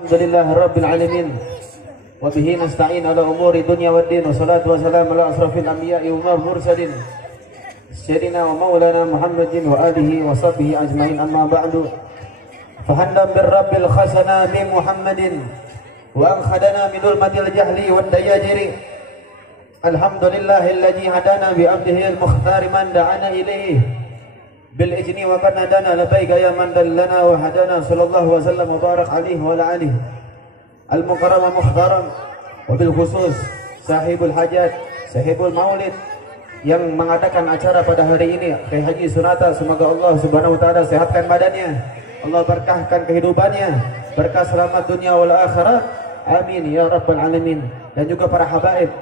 Alhamdulillah Rabbil Alamin. Wa bihi nasta'in ala umuri dunya waddin. Wa salatu wa salam ala asrafil anbiya'i wa mursalin Sayyidina wa maulana Muhammadin wa alihi wa sahbihi ajma'in, amma ba'du. Fahandam bir rabbil khasana bi Muhammadin wa ankhadana min ulmatil jahli wad dayajiri. Alhamdulillahilladzi hadana bi abdihi al-mukhtar man da'ana ilayhi bil ijni wa qad nadana labaika ya man dallana wa hadana sallallahu wa sallam wa barak alaihi wa ala alihi al mukarram mukhtaram wa bil khusus sahibul hajat sahibul maulid yang mengadakan acara pada hari ini, Kiai Haji Sunata. Semoga Allah Subhanahu wa taala sehatkan badannya, Allah berkahkan kehidupannya, berkah selamat dunia wal akhirat, amin ya rabbal alamin. Dan juga para habaib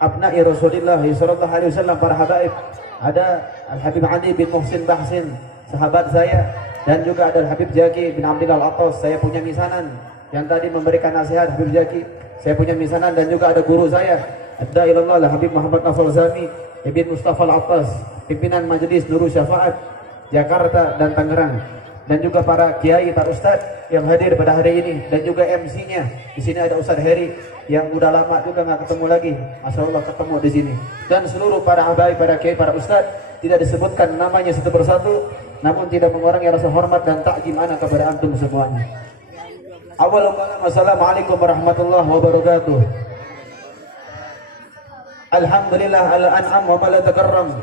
abna'i Rasulullah sallallahu alaihi wasallam, para habaib, ada Al-Habib Ali bin Muhsin Bahsin, sahabat saya, dan juga ada Al-Habib Jaki bin Abdillah Al-Attas, saya punya misanan, yang tadi memberikan nasihat Habib Jaki, saya punya misanan. Dan juga ada guru saya Ad-Da'ilallah Habib Muhammad Nafal Zami Ibn Mustafa Al-Attas, pimpinan Majelis Nurul Syafaat Jakarta dan Tangerang. Dan juga para kiai, para ustadz yang hadir pada hari ini, dan juga MC-nya. Di sini ada Ustadz Heri yang udah lama juga nggak ketemu lagi, Masya Allah ketemu di sini. Dan seluruh para habaib, para kiai, para ustadz, tidak disebutkan namanya satu persatu, namun tidak mengurangi rasa hormat dan takjim ana kepada antum semuanya. Assalamualaikum warahmatullahi wabarakatuh. Alhamdulillah ala an'am wa ma la takarram.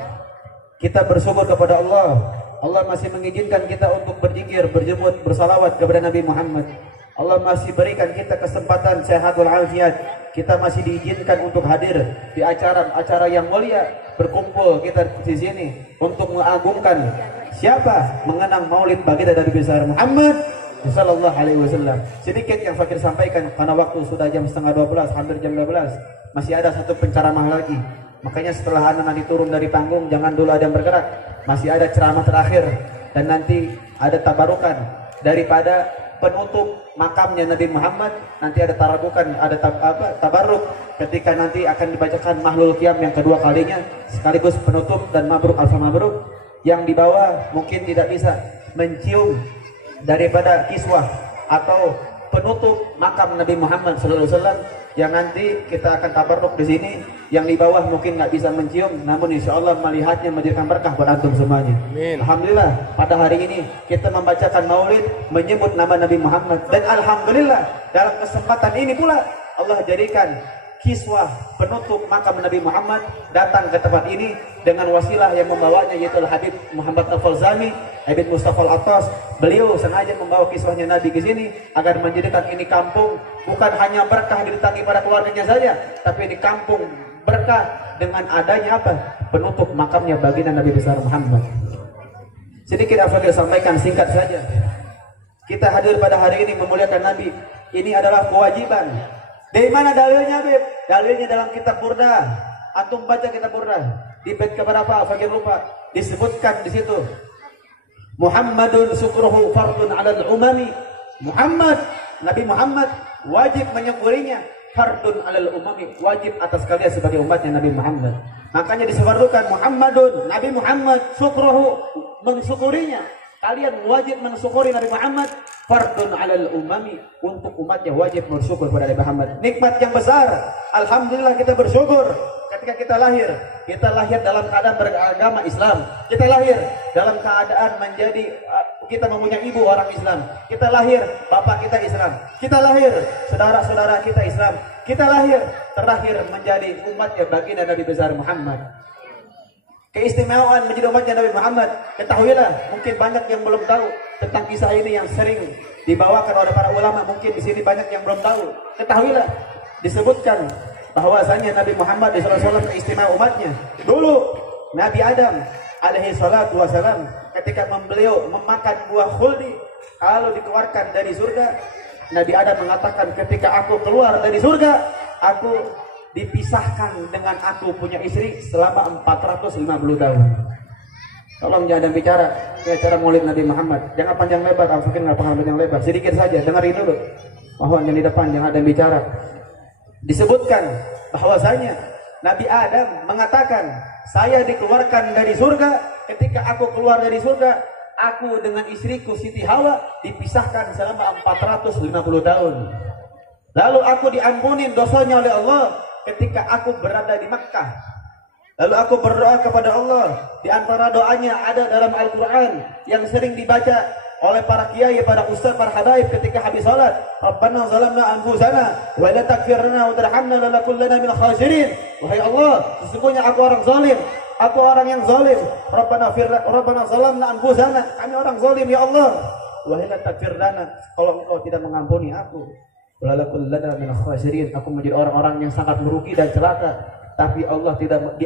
Kita bersyukur kepada Allah. Allah masih mengizinkan kita untuk berzikir, berjemut, bersalawat kepada Nabi Muhammad. Allah masih berikan kita kesempatan sehat walafiat. Kita masih diizinkan untuk hadir di acara-acara yang mulia, berkumpul kita di sini untuk mengagungkan siapa? Mengenang maulid baginda Nabi besar Muhammad sallallahu alaihi wasallam. Sedikit yang fakir sampaikan karena waktu sudah jam 11:30, hampir jam 12. Masih ada satu penceramah lagi. Makanya setelah anak nanti turun dari panggung, jangan dulu ada yang bergerak. Masih ada ceramah terakhir dan nanti ada tabarukan daripada penutup makamnya Nabi Muhammad. Nanti ada tarabukan, ada tabaruk ketika nanti akan dibacakan Mahlul Qiyam yang kedua kalinya, sekaligus penutup dan mabruk alfa mabruk. Yang di bawah mungkin tidak bisa mencium daripada kiswah atau penutup makam Nabi Muhammad sallallahu alaihi wasallam, yang nanti kita akan tabarruk di sini. Yang di bawah mungkin nggak bisa mencium, namun insya Allah melihatnya menjadikan berkah buat antum semuanya. Amin. Alhamdulillah pada hari ini kita membacakan maulid menyebut nama Nabi Muhammad, dan alhamdulillah dalam kesempatan ini pula Allah jadikan kiswah penutup makam Nabi Muhammad datang ke tempat ini dengan wasilah yang membawanya, yaitu Habib Muhammad Nafal Zami Ibn Mustafa Al-Attas. Beliau sengaja membawa kiswahnya Nabi ke sini agar menjadikan ini kampung bukan hanya berkah didatangi pada keluarganya saja, tapi ini kampung berkah dengan adanya apa? Penutup makamnya baginda Nabi besar Muhammad. Sedikit apa yang sampaikan singkat saja. Kita hadir pada hari ini memuliakan Nabi. Ini adalah kewajiban. Dari mana dalilnya, Bib? Dalilnya dalam kitab Burdah. Antum baca kitab Burdah. Di bait keberapa? Fakir lupa. Disebutkan di situ. Muhammadun syukruhu fardun 'alal umami. Muhammad, Nabi Muhammad wajib menyukurinya. Fardun 'alal umami, wajib atas kalian sebagai umatnya Nabi Muhammad. Makanya disebarkan Muhammadun, Nabi Muhammad, syukruhu, mensyukurinya. Kalian wajib mensyukuri Nabi Muhammad. Fardun 'alal umami, untuk umatnya wajib bersyukur kepada Nabi Muhammad. Nikmat yang besar. Alhamdulillah kita bersyukur ketika kita lahir. Kita lahir dalam keadaan beragama Islam. Kita lahir dalam keadaan menjadi kita mempunyai ibu orang Islam. Kita lahir bapak kita Islam. Kita lahir saudara-saudara kita Islam. Kita lahir terakhir menjadi umatnya baginda Nabi besar Muhammad. Keistimewaan menjadi umatnya Nabi Muhammad, ketahuilah, mungkin banyak yang belum tahu tentang kisah ini yang sering dibawakan oleh para ulama. Mungkin di sini banyak yang belum tahu. Ketahuilah, disebutkan bahwasanya Nabi Muhammad SAW keistimewaan umatnya. Dulu Nabi Adam alaihi salatu wasalam ketika beliau memakan buah khuldi, kalau dikeluarkan dari surga, Nabi Adam mengatakan, ketika aku keluar dari surga, aku dipisahkan dengan aku punya istri selama 450 tahun. Tolong jangan bicara cara maulid Nabi Muhammad, jangan panjang lebar. Mungkin nggak paham panjang lebar, sedikit saja, dengerin dulu. Mohon yang di depan jangan ada yang bicara. Disebutkan bahwasanya Nabi Adam mengatakan, saya dikeluarkan dari surga. Ketika aku keluar dari surga, aku dengan istriku Siti Hawa dipisahkan selama 450 tahun. Lalu aku diampuni dosanya oleh Allah ketika aku berada di Makkah. Lalu aku berdoa kepada Allah. Di antara doanya ada dalam Al-Quran yang sering dibaca oleh para kiai, para ustaz, para habaib ketika habis salat. Rabbana zalamna anfusana wa la taghfir lana wa tarhamna lanakunanna minal khasirin. Wahai Allah, sesungguhnya aku orang zalim. Aku orang yang zalim. Rabbana zalamna anfusana. Kami orang zalim ya Allah. Wa la taghfir lana. Kalau Engkau tidak mengampuni aku, wa la nakunanna minal khasirin. Aku menjadi orang-orang yang sangat merugi dan celaka. Tapi Allah tidak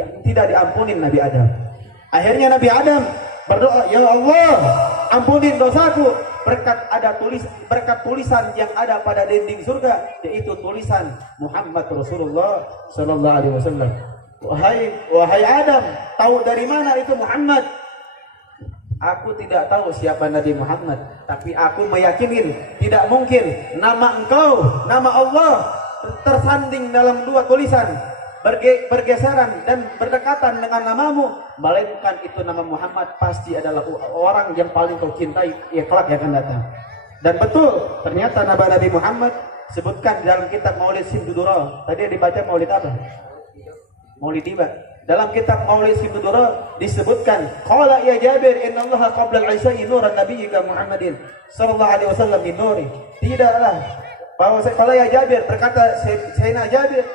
diampuni Nabi Adam. Akhirnya Nabi Adam berdoa, ya Allah, ampunin dosaku berkat tulisan yang ada pada dinding surga, yaitu tulisan Muhammad Rasulullah sallallahu alaihi wasallam. Wahai Adam, tahu dari mana itu Muhammad? Aku tidak tahu siapa Nabi Muhammad, tapi aku meyakini tidak mungkin nama engkau, nama Allah tersanding dalam dua tulisan, bergeseran dan berdekatan dengan namamu, melainkan itu nama Muhammad pasti adalah orang yang paling kau cintai kelak yang akan datang. Dan betul, ternyata nama Nabi Muhammad sebutkan dalam kitab Maulid Simdudura. Tadi dibaca Maulid apa? Maulid tiba. Dalam kitab Maulid Simdudura disebutkan, qala ya Jabir innallaha qabla al-isya'i nuran nabiyyika Muhammadin sallallahu alaihi wasallam bin nuri. Tidaklah bahwa qala ya Jabir, berkata Sayyidina Jabir,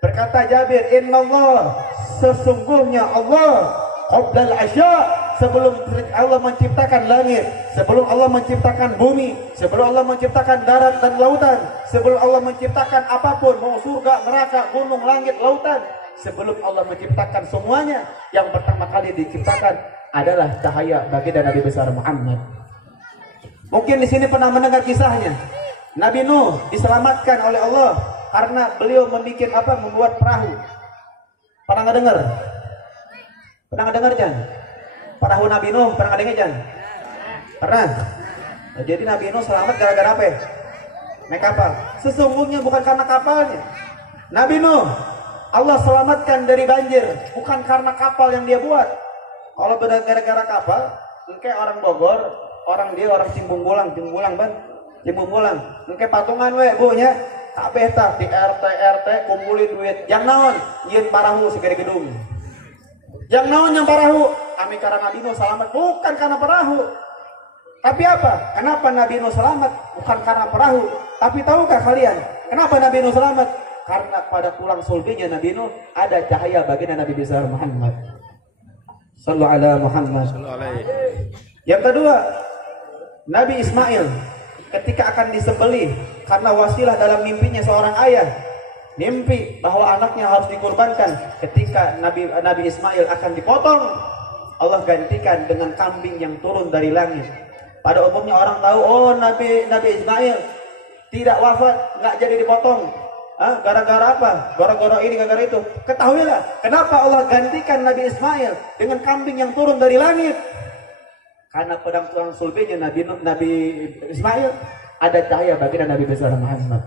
berkata Jabir, innallah, sesungguhnya Allah qabla al-asya, sebelum Allah menciptakan langit, sebelum Allah menciptakan bumi, sebelum Allah menciptakan darat dan lautan, sebelum Allah menciptakan apapun, mau surga, neraka, gunung, langit, lautan, sebelum Allah menciptakan semuanya, yang pertama kali diciptakan adalah cahaya baginda Nabi besar Muhammad. Mungkin di sini pernah mendengar kisahnya. Nabi Nuh diselamatkan oleh Allah karena beliau membuat perahu. Pernah nggak dengar? Pernah nggak dengar Jan? Perahu Nabi Nuh pernah nggak dengar Jan? Pernah. Nah, jadi Nabi Nuh selamat gara-gara apa? Naik kapal. Sesungguhnya bukan karena kapalnya. Nabi Nuh Allah selamatkan dari banjir bukan karena kapal yang dia buat. Kalau gara-gara kapal, kayak orang Bogor, orang Cimbung Bulang ban. Cimbung Bulang, kayak patungan bu nya. Kabeh tah di RT kumpulin duit. Yang naon? Yen parahu segede gedung. Yang naon yang parahu? Kami karena Nabi Nuh selamat bukan karena perahu. Tapi apa? Kenapa Nabi Nuh selamat? Bukan karena perahu. Tapi tahukah kalian kenapa Nabi Nuh selamat? Karena pada tulang sulbinya Nabi Nuh ada cahaya baginda Nabi besar Muhammad. Sallallahu alaihi Muhammad. Yang kedua, Nabi Ismail ketika akan disembelih karena wasilah dalam mimpinya seorang ayah, mimpi bahwa anaknya harus dikorbankan. Ketika Nabi Ismail akan dipotong, Allah gantikan dengan kambing yang turun dari langit. Pada umumnya orang tahu, oh Nabi Ismail tidak wafat, nggak jadi dipotong. Gara-gara apa? Gara-gara ini, gara-gara itu. Ketahuilah kenapa Allah gantikan Nabi Ismail dengan kambing yang turun dari langit. Karena pedang tulang sulbinya Nabi Ismail ada cahaya baginda Nabi besar Muhammad.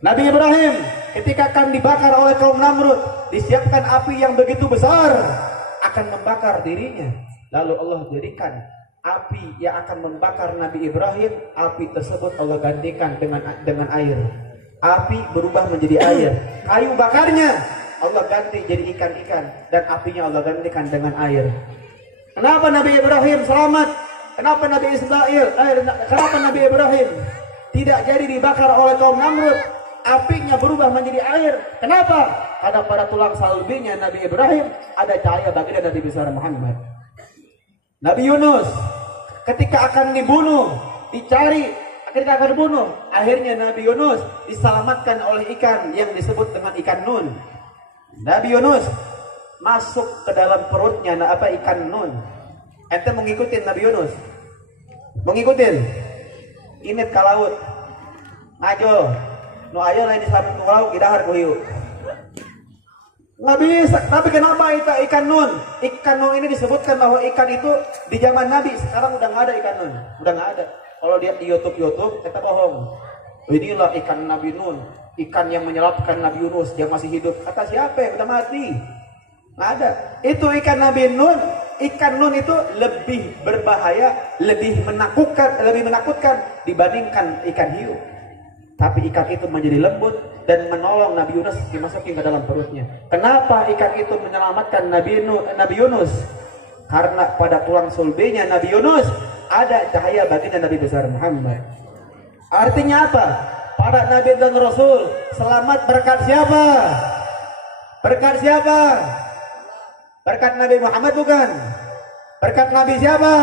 Nabi Ibrahim ketika akan dibakar oleh kaum Namrud, disiapkan api yang begitu besar akan membakar dirinya. Lalu Allah jadikan api yang akan membakar Nabi Ibrahim, api tersebut Allah gantikan dengan air. Api berubah menjadi air. Kayu bakarnya Allah ganti jadi ikan-ikan, dan apinya Allah gantikan dengan air. Kenapa Nabi Ibrahim selamat? Kenapa Nabi Ibrahim tidak jadi dibakar oleh kaum Namrud? Apinya berubah menjadi air. Kenapa? Karena pada tulang sulbinya Nabi Ibrahim ada cahaya baginda Nabi besar Muhammad. Nabi Yunus ketika akan dibunuh, ketika akan dibunuh, akhirnya Nabi Yunus diselamatkan oleh ikan yang disebut dengan ikan Nun. Nabi Yunus masuk ke dalam perutnya ikan Nun. Ente mau ngikutin Nabi Yunus? Mau ngikutin? Init ka laut. Ngajo. Nu aya lain diselamat ku laut gidahar ku hiu. Nggak bisa. Tapi kenapa ikan Nun? Ikan Nun ini disebutkan bahwa ikan itu di zaman Nabi. Sekarang udah nggak ada ikan Nun. Udah nggak ada. Kalau lihat di YouTube kita bohong. Inilah ikan Nabi Nun, ikan yang menyelamatkan Nabi Yunus yang masih hidup. Kata siapa yang udah mati? Nggak ada. Itu ikan Nabi Nun ikan nun itu lebih berbahaya, lebih menakutkan dibandingkan ikan hiu. Tapi ikan itu menjadi lembut dan menolong Nabi Yunus dimasukin ke dalam perutnya. Kenapa ikan itu menyelamatkan Nabi Yunus? Karena pada tulang sulbinya Nabi Yunus ada cahaya baginda Nabi besar Muhammad. Artinya apa? Para Nabi dan Rasul selamat berkat siapa? Berkat siapa? Berkat Nabi Muhammad bukan? Berkat Nabi siapa?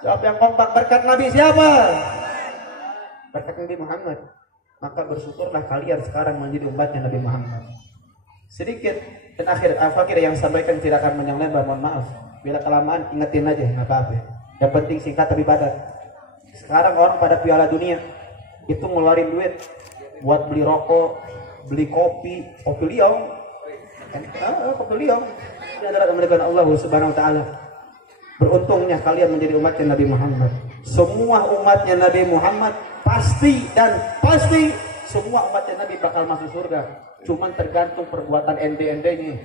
Jawab yang kompak, berkat Nabi siapa? Berkat Nabi Muhammad. Maka bersyukurlah kalian sekarang menjadi umatnya Nabi Muhammad. Sedikit dan akhir Al-Fakir yang sampaikan tidak akan panjang lebar, mohon maaf. Bila kelamaan ingetin aja, nggak apa-apa. Yang penting singkat tapi padat. Sekarang orang pada Piala Dunia itu ngeluarin duit buat beli rokok, beli kopi liong. Kopi liong. Ini adalah kemuliaan Allah Subhanahu wa taala. Beruntungnya kalian menjadi umatnya Nabi Muhammad. Semua umatnya Nabi Muhammad pasti semua umatnya Nabi bakal masuk surga. Cuman tergantung perbuatan ente-entenya.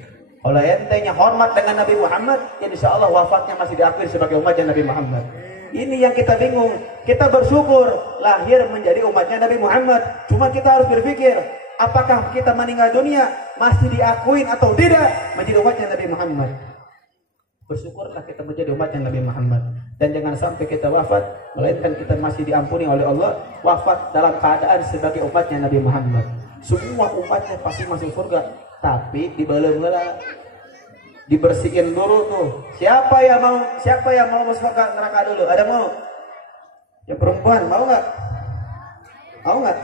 Kalau entenya hormat dengan Nabi Muhammad, ya insya Allah wafatnya masih diakui sebagai umatnya Nabi Muhammad. Ini yang kita bingung. Kita bersyukur lahir menjadi umatnya Nabi Muhammad. Cuma kita harus berpikir, apakah kita meninggal dunia masih diakuin atau tidak menjadi umatnya Nabi Muhammad. Bersyukurlah kita menjadi umatnya Nabi Muhammad. Dan jangan sampai kita wafat melainkan kita masih diampuni oleh Allah, wafat dalam keadaan sebagai umatnya Nabi Muhammad. Semua umatnya pasti masuk surga, tapi dibela-bela, dibersihin dulu tuh. Siapa yang mau masuk neraka dulu? Ada mau? Yang perempuan mau nggak? Mau nggak?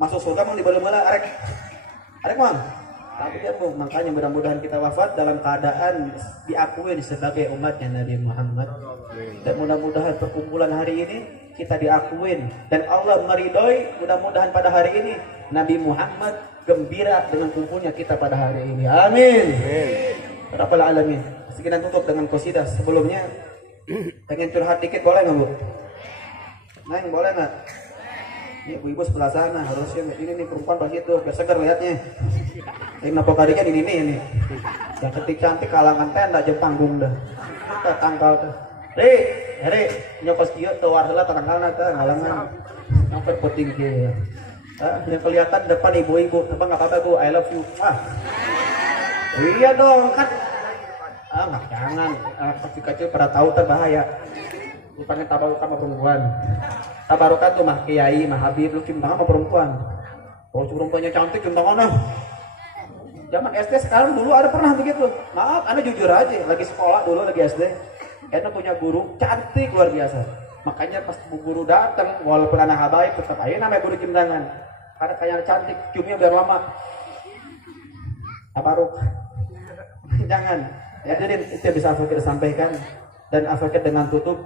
Masuk surga mau dibela-bela? Arek mau? Tapi dia mau. Makanya mudah-mudahan kita wafat dalam keadaan diakui sebagai umatnya Nabi Muhammad. Dan mudah-mudahan perkumpulan hari ini kita diakuin dan Allah meridhoi. Mudah-mudahan pada hari ini Nabi Muhammad gembira dengan kumpulnya kita pada hari ini. Amin. Rabbal alamin. Sekian tutup dengan qasidah. Sebelumnya pengen curhat dikit boleh nggak Bu? Neng boleh nggak? Ini ibu-ibu sebelah sana harusnya ini nih perempuan begitu biar segar lihatnya. Ini napa kadinya ini nih. Yang cantik kalangan tenda jeung panggung dah. Kita tangkal teh. Heri nyokos kieu teu war heula tangkalna teh ngalangan. Sampai penting kieu. Yang kelihatan depan ibu-ibu, apa nggak apa-apa Bu, I love you. Iya dong kan. Nggak jangan. Kecil-kecil pada tahu terbahaya. Bukannya tabaruk sama perempuan. Tabarukan tuh mah kiai, mah habib, lu cium tangan sama perempuan. Kalau perempuannya cantik cium tangan Zaman SD sekarang dulu ada pernah begitu. Maaf, Anda jujur aja. Lagi sekolah dulu lagi SD. Anda punya guru cantik luar biasa. Makanya pas guru datang, walaupun anak habaib tetap aja namanya guru cium tangan. Karena kayak cantik, ciumnya biar lama. Tabaruk. Jangan. Ya, jadi itu yang bisa Al-Fakir sampaikan dan Al-Fakir dengan tutup.